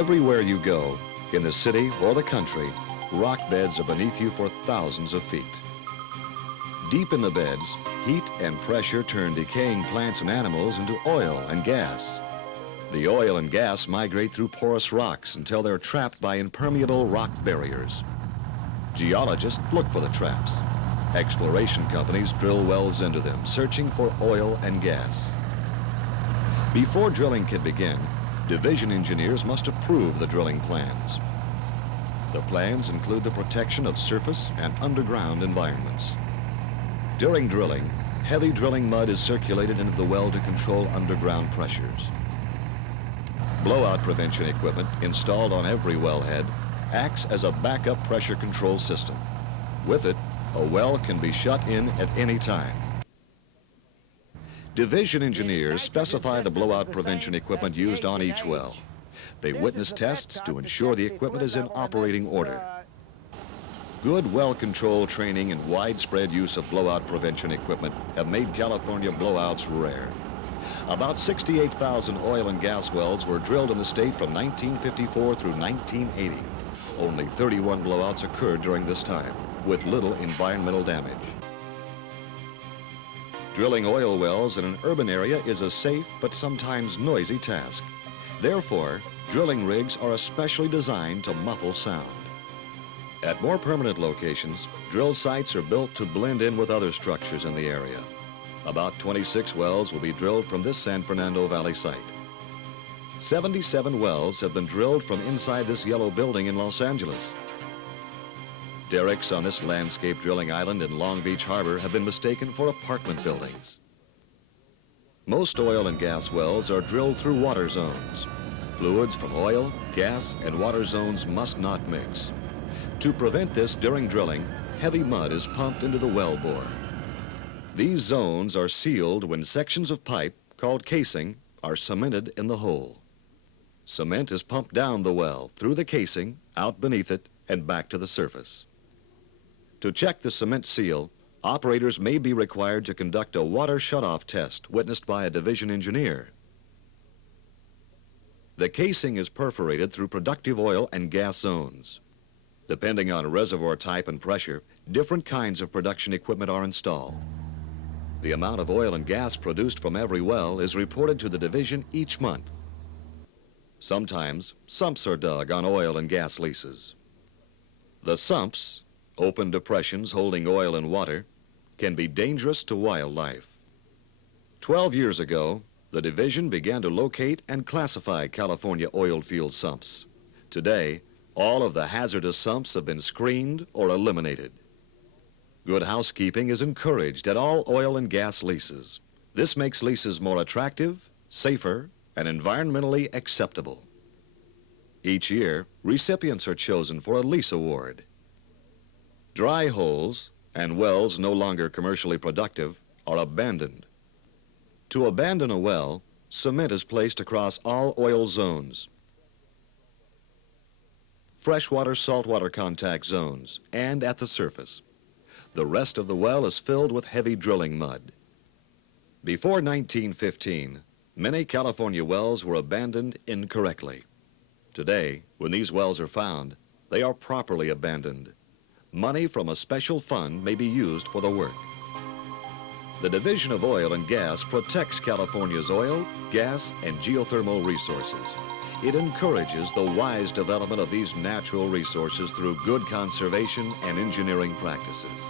Everywhere you go, in the city or the country, rock beds are beneath you for thousands of feet. Deep in the beds, heat and pressure turn decaying plants and animals into oil and gas. The oil and gas migrate through porous rocks until they're trapped by impermeable rock barriers. Geologists look for the traps. Exploration companies drill wells into them, searching for oil and gas. Before drilling can begin, division engineers must approve the drilling plans. The plans include the protection of surface and underground environments. During drilling, heavy drilling mud is circulated into the well to control underground pressures. Blowout prevention equipment installed on every wellhead acts as a backup pressure control system. With it, a well can be shut in at any time. Division engineers specify the blowout prevention equipment used on each well. They witness tests to ensure the equipment is in operating order. Good well control training and widespread use of blowout prevention equipment have made California blowouts rare. About 68,000 oil and gas wells were drilled in the state from 1954 through 1980. Only 31 blowouts occurred during this time, with little environmental damage. Drilling oil wells in an urban area is a safe but sometimes noisy task. Therefore, drilling rigs are especially designed to muffle sound. At more permanent locations, drill sites are built to blend in with other structures in the area. About 26 wells will be drilled from this San Fernando Valley site. 77 wells have been drilled from inside this yellow building in Los Angeles. Derricks on this landscape drilling island in Long Beach Harbor have been mistaken for apartment buildings. Most oil and gas wells are drilled through water zones. Fluids from oil, gas, and water zones must not mix. To prevent this during drilling, heavy mud is pumped into the well bore. These zones are sealed when sections of pipe, called casing, are cemented in the hole. Cement is pumped down the well, through the casing, out beneath it, and back to the surface. To check the cement seal, operators may be required to conduct a water shutoff test witnessed by a division engineer. The casing is perforated through productive oil and gas zones. Depending on reservoir type and pressure, different kinds of production equipment are installed. The amount of oil and gas produced from every well is reported to the division each month. Sometimes, sumps are dug on oil and gas leases. The sumps, open depressions holding oil and water, can be dangerous to wildlife. 12 years ago, the division began to locate and classify California oil field sumps. Today, all of the hazardous sumps have been screened or eliminated. Good housekeeping is encouraged at all oil and gas leases. This makes leases more attractive, safer, and environmentally acceptable. Each year, recipients are chosen for a lease award. Dry holes and wells no longer commercially productive are abandoned. To abandon a well, cement is placed across all oil zones, freshwater, saltwater contact zones, and at the surface. The rest of the well is filled with heavy drilling mud. Before 1915, many California wells were abandoned incorrectly. Today, when these wells are found, they are properly abandoned. Money from a special fund may be used for the work. The Division of Oil and Gas protects California's oil, gas, and geothermal resources. It encourages the wise development of these natural resources through good conservation and engineering practices.